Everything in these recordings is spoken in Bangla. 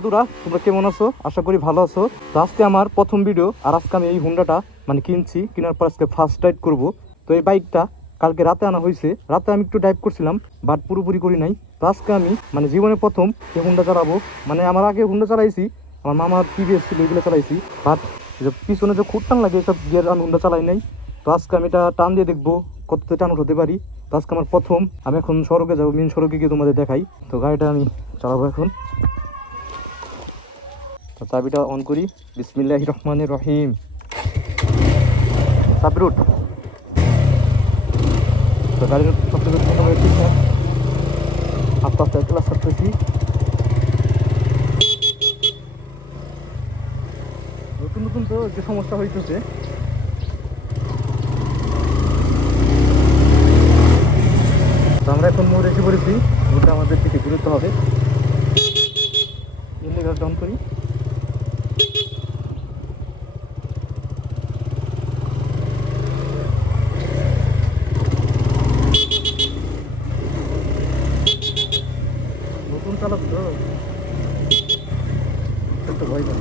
দাদুরা, তোমরা কেমন আছো? আশা করি ভালো আছো। তো আজকে আমার প্রথম ভিডিও, আর আজকে আমি এই হুন্ডাটা মানে কিনছি, কেনার পর আজকে ফার্স্ট রাইড করব। তো এই বাইকটা কালকে রাতে আনা হয়েছে, রাতে আমি একটু ড্রাইভ করছিলাম, বাট পুরোপুরি করি নাই। তো আজকে আমি মানে জীবনে প্রথম এই হুন্ডা চালাবো। মানে আমার আগে হুন্ডা চালাইছি, আমার মামার টিভিএস ছিল, এগুলো চালাইছি, বাট যে পিছনে যে খুঁট টান লাগে এসব গিয়ার আমি হুন্ডা চালাই নাই। তো আজকে আমি এটা টান দিয়ে দেখবো কতটা টান উঠাতে পারি। তো আজকে আমার প্রথম, আমি এখন সড়কে যাবো, মেন সড়কে গিয়ে তোমাদের দেখাই। তো গাড়িটা আমি চালাবো এখন। তো চাবিটা অন করি। বিসমিল্লাহির রহমানির রহিম। চাবি উঠ। তো গাড়ির সবথেকে প্রথমে ঠিকঠাক আস্তে আস্তে ক্লাস করতেছি। নতুন নতুন তো একটু সমস্যা হইতেছে। তো আমরা এখন মোড়ে এসে পড়েছি, মোড়টা আমাদের দিকে ঘুরতে হবে। গাড়িটা অন করি। নতুন চালক তো একটু ভয় পাই।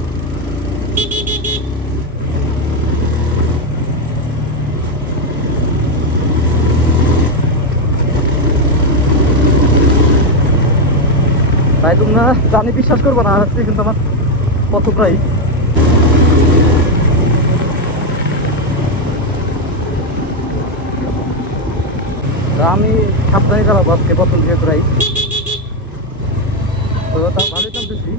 তাই তোমরা জানি বিশ্বাস করবো না, আজকে কিন্তু আমার প্রথম রাইড। আমি সাবধানে চালাবো আজকে প্রথম যেহেতু রাইড। তো তা ভালোই টানতেছি।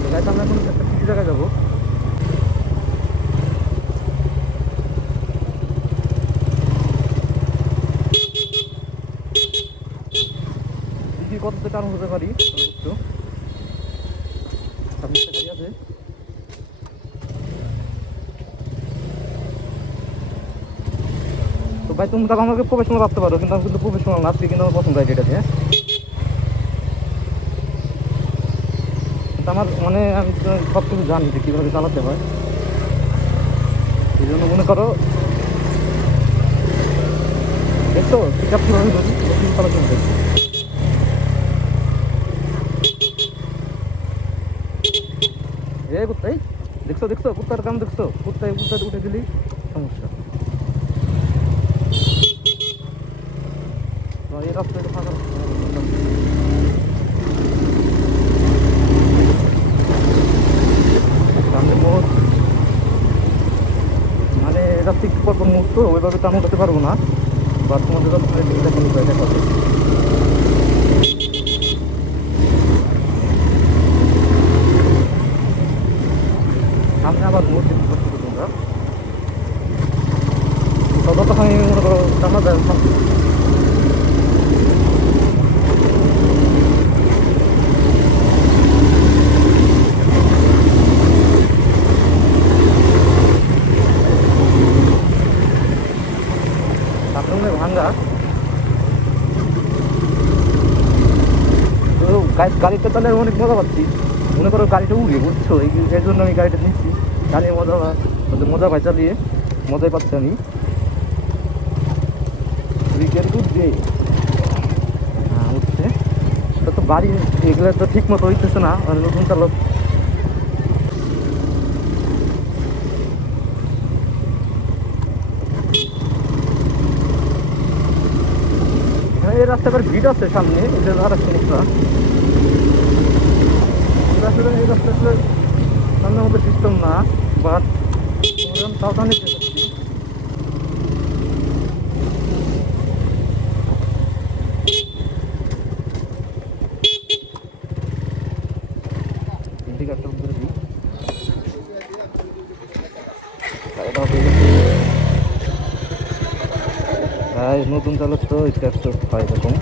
তো গাইতে আমরা এখন একটা সিটি জায়গায় যাবো। দেখি কতটা টান হতে পারি। একটু আছে। তো ভাই তুমি তাহলে আমাকে প্রফেশনাল ভাবতে পারো, কিন্তু আমি কিন্তু প্রফেশনাল না, আজকে কিন্তু আমার পছন্দ হয় যেটাতে। কিন্তু আমার মানে আমি তো সব কিছু জানি যে কীভাবে চালাতে হয়, এই জন্য মনে করো দেখছো পিক আপ কীভাবে ধরি চালাতে হবে। এ কোথায় দেখছো দেখছো কুত্তার কাম দেখছো? কুত্তায় উঠে দিলেই সমস্যা। এই রাস্তায় ফাঁকা সামনে মোড়, মানে এটা ঠিক পরপর মুহূর্ত ওইভাবে তো আমি উঠাতে পারবো না, বা তোমাদের দেখা হবে। সামনে আবার মোড় দেখতে পাচ্ছ তোমরা, ততক্ষণ মনে করো টানা যায়। সামনে ভাঙ্গা। তো গাড়িটা তাহলে অনেক মজা পাচ্ছি, মনে করো গাড়িটা উড়ে বুঝছো, এই জন্য আমি গাড়িটা নিচ্ছি। চালিয়ে মজা পাই, চালিয়ে মজাই পাচ্ছি আমি। উঠছে, হ্যাঁ উঠছে। তো বাড়ি এগুলো তো ঠিক মতো হইতেছে না, মানে নতুন চালক। এই রাস্তা আবার ভিড় আছে সামনে, এটা আর এক সমস্যা। এই রাস্তা আসলে সামনের মধ্যে সিস্টেম না, বাট সাবধানে ইন্ডিকেটর করে দিই। নতুন চালক তো এটা একটু হয় এরকম।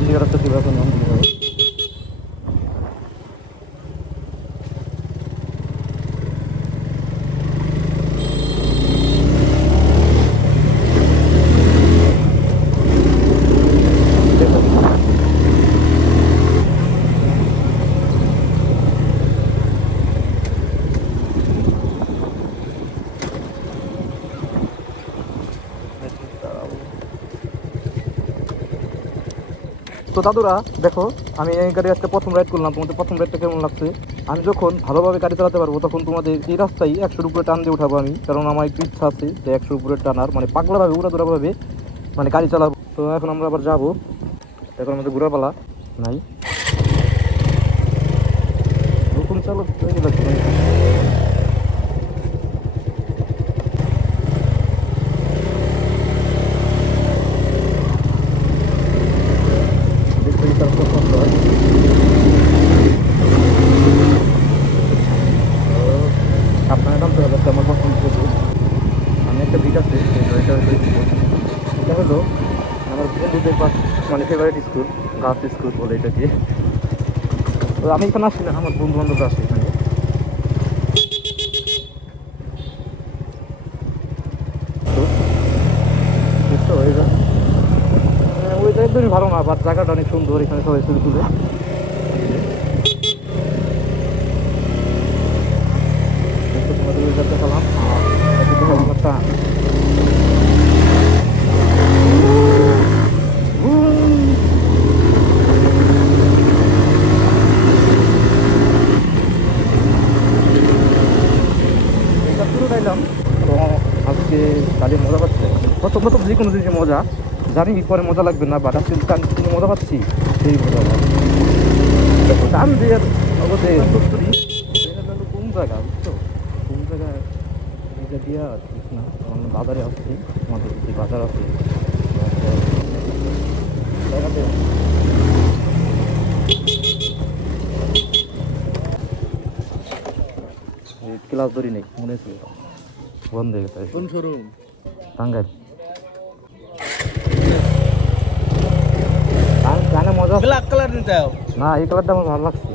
ইন্ডিকেটরটা কীভাবে নাম? তো দাদুরা দেখো, আমি এই গাড়ি আজকে প্রথম রাইড করলাম, তোমাদের প্রথম রাইডটা কেমন লাগছে? আমি যখন ভালোভাবে গাড়ি চালাতে পারবো তখন তোমাদের এই রাস্তায় 100-র উপরে টান দিয়ে উঠাবো আমি, কারণ আমার একটু ইচ্ছা আছে যে 100-র উপরে টানার, মানে পাগলাভাবে উড়াদুরাভাবে মানে গাড়ি চালাবো। তো এখন আমরা আবার যাবো, এখন আমাদের ঘোরার পালা নাই নতুন চালক আপনার নাম তো আমার পছন্দ হয়েছে। আমি একটা ভিট আছে, এটা হলো আমার বন্ধুদের পাশ মানে ফেভারিট স্কুল, গার্লস স্কুল বলে এটাকে। তো আমি এখানে আসি না, আমার বন্ধু বান্ধবরা আসে এখানে। তো ওইটা একদমই ভালো না, বাট জায়গাটা অনেক সুন্দর, এখানে সবাই ছবি তুলে। পেলাম তো আজকে গাড়ি মজা পাচ্ছে, প্রথম যে কোনো জিনিসে মজা জানি পরে মজা লাগবে না, বাট আজকে মজা পাচ্ছি সেই মজা। টান দিয়ে অবশ্যই কোন জায়গা বুঝছো, কোন জায়গায় এটা দিয়া ঠিক না, বাজারে আসছি, আমাদের যে বাজার আছে ক্লাস ধরি নেই মনে ছিল বন্ধ হয়ে গেছে। কোন শোরুম? টাঙ্গাইল। মজা ব্ল্যাক কালার নিতে না, এই কালারটা আমার ভালো লাগছে,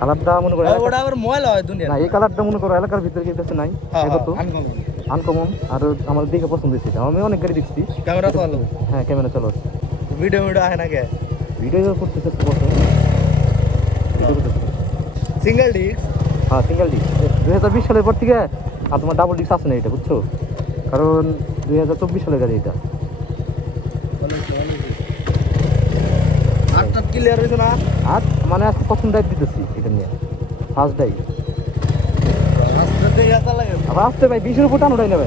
কালারটা মনে করো ওটা আবার ময়লা হয় দুনিয়া না, এই কালারটা মনে করো এলাকার ভিতরে কি কাছে নাই, কত আনকমন আর আমার দেখে পছন্দ হয়েছে। আমি অনেক গাড়ি দেখছি, ক্যামেরা চালালো, হ্যাঁ ক্যামেরা চালালো, ভিডিও আহে না কে ভিডিও করতেছে সিঙ্গেল ডিস্ক, হ্যাঁ সিঙ্গেল ডিস্ক 2020 সালের পর থেকে। আর তোমার ডাবল ডিস্ক আছে না এটা, বুঝছো, কারণ 2024 সালের গাড়ি এটা। ক্লিয়ার হয়েছে না, আর মানে আজকে প্রথম ড্রাইভ দিতেছি এটা নিয়ে, ফার্স্ট ড্রাইভ। আবার আসতে ভাই 20-এর উপর টান উঠাই নেবে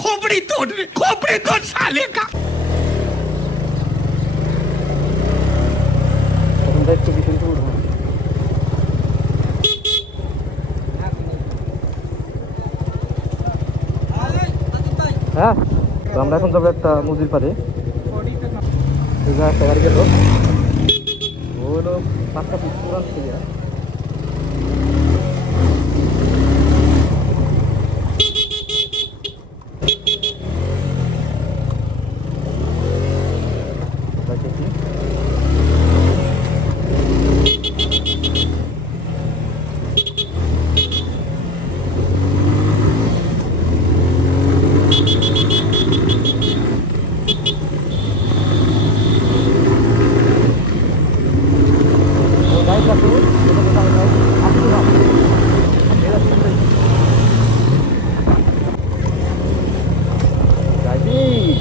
খোপড়ি তোর সালে কা প্রথম ড্রাইভ তো 20-এর উপর উঠবে। হ্যাঁ, তো আমরা এখন যাবো একটা নদীর পাড়ে, একটা গাড়ি গেল হলো 5টা পিস পুরান থেকে।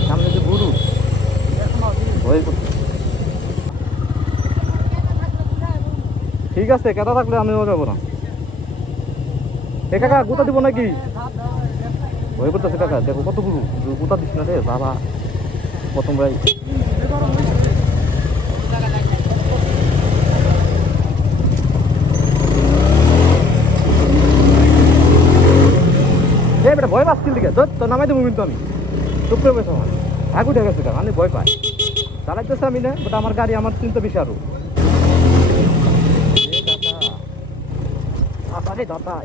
সামনে যে গরু ঠিক আছে, কেটা থাকলে আমিও যাবো না। এ কাকা গুতা দিব নাকি? ভয় করতেছে কাকা, দেখো কত গরু, গুতা দিস না রে বাবা, প্রথম ভাই। বেটা ভয় পাচ্ছিল দিকে তো নামাই দেবো কিন্তু আমি চুপ করে বসে, আমার আগ উঠে গেছে কারণ আমি ভয় পাই, চালাইতেছে আমি না, বাট আমার গাড়ি আমার চিন্তা বেশি আরো। দাদা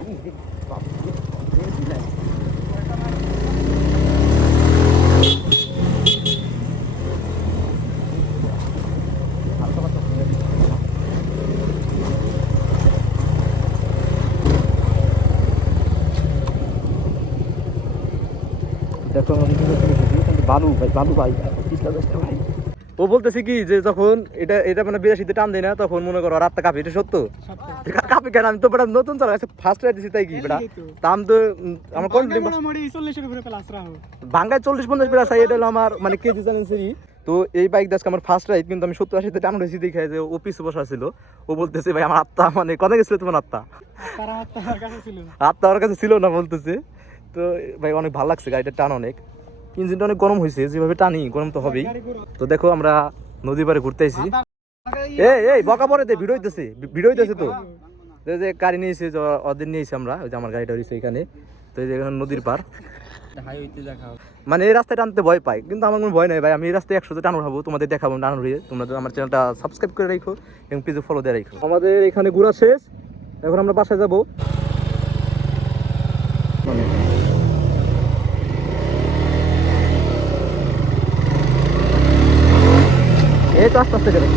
দেখো বালু ভাই, বালু ভাই, ভাই ও বলতেছে কি যে যখন এটা মানে বিদেশিতে টান দেয় না, তখন মনে করো রাতটা কাঁপি, এটা সত্য কাঁপি কেন? আমি তো বেটা নতুন চালা ফার্স্ট রাইড দিছি, তাই কি বেটা দাম তো আমার কোন ভাঙ্গায় 40-50 প্লাস, এটা হলো আমার মানে কেজি জানেন সিরি। তো এই বাইক আজকে আমার ফার্স্ট রাইড, কিন্তু আমি 70-80-তে টান রয়েছি দেখে যে ও পিছু বসা ছিল। ও বলতেছে ভাই আমার আত্মা মানে কথা গেছিল তোমার আত্মা আমার কাছে ছিল না বলতেছে। তো ভাই অনেক ভালো লাগছে, গাড়িটা টান অনেক, ইঞ্জিনটা অনেক গরম হয়েছে, যেভাবে টানি গরম তো হবেই। তো দেখো আমরা নদীর পাড়ে ঘুরতে আইছি। এই বকা পরে দে, ভিডিও হইতেছে তো যে গাড়ি নিয়েছে ওদের নিয়েছি আমরা, ওই যে আমার গাড়িটা হয়েছে এখানে। তো এই যে এখানে নদীর পার, মানে এই রাস্তায় টানতে ভয় পাই, কিন্তু আমার কোনো ভয় নাই ভাই, আমি এই রাস্তায় 100তে টানো খাবো, তোমাদের দেখাবো টানো হয়ে। তোমরা আমার চ্যানেলটা সাবস্ক্রাইব করে রাখো এবং প্লিজ ফলো দিয়ে রাখো। আমাদের এখানে ঘোরা শেষ, এখন আমরা বাসায় যাবো। এই তো আস্তে আস্তে গেলে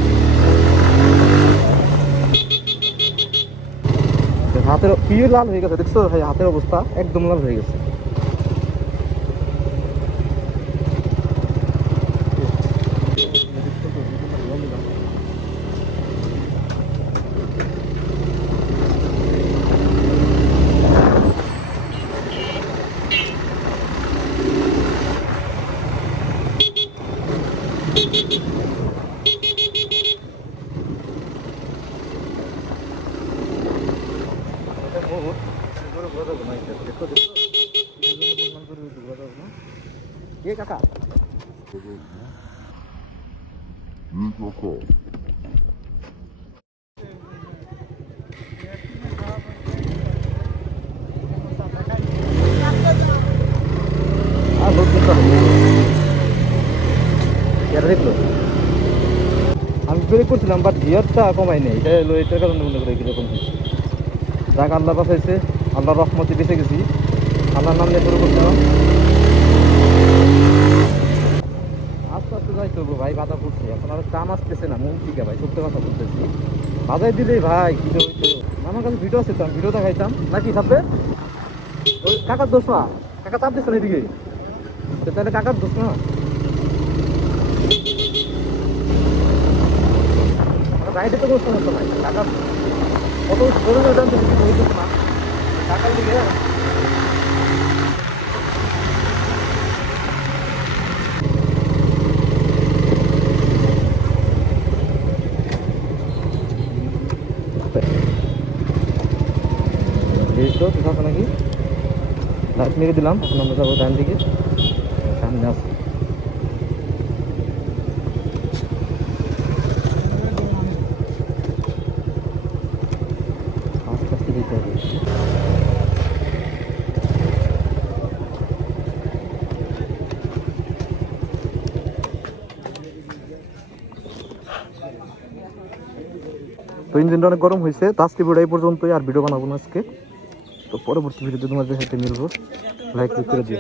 হাতের কি লাল হয়ে গেছে, দেখছো ভাই হাতের অবস্থা একদম লাল হয়ে গেছে। কাকা দেখলো আমি ব্রেক করছিলাম, বাট গিয়ারটা কমাই নেই, এটা হলো এটার কারণে মনে করে কিরকম যাক আল্লাহ বাঁচাইছে, আল্লাহর রহমতে বেঁচে গেছি, আল্লাহর নাম নিয়ে শুরু করছিলাম। আস্তে আস্তে যাই চলবো ভাই, বাধা পড়ছে এখন, আর টান আসতেছে না মন থেকে ভাই, সত্যি কথা বলতেছি। বাজাই দিলেই ভাই কি হইতো, আমার কাছে ভিডিও আছে তো, আমি ভিডিও দেখাইতাম নাকি থাকবে। ওই কাকার দোষ না, কাকা চাপ দিচ্ছে না এদিকে, তাহলে কাকার দোষ না, রাইডে তো কোনো সমস্যা নাই, কাকার কত বড় জানতে কিছু হইতেছে না কাকার দিকে। তো ঠিক আছে নাকি, লাইট মেরে দিলাম, এখন আমরা যাবো ডান দিকে, সামনে আসছে আস্তে আস্তে দিতে হবে। তো ইঞ্জিনটা অনেক গরম হয়েছে, তো আজকে ভিডিও এই পর্যন্তই, আর ভিডিও বানাবো না আজকে। তো পরবর্তী ভিডিওতে তোমাদের সাথে মিলবো, লাইক করে দিও।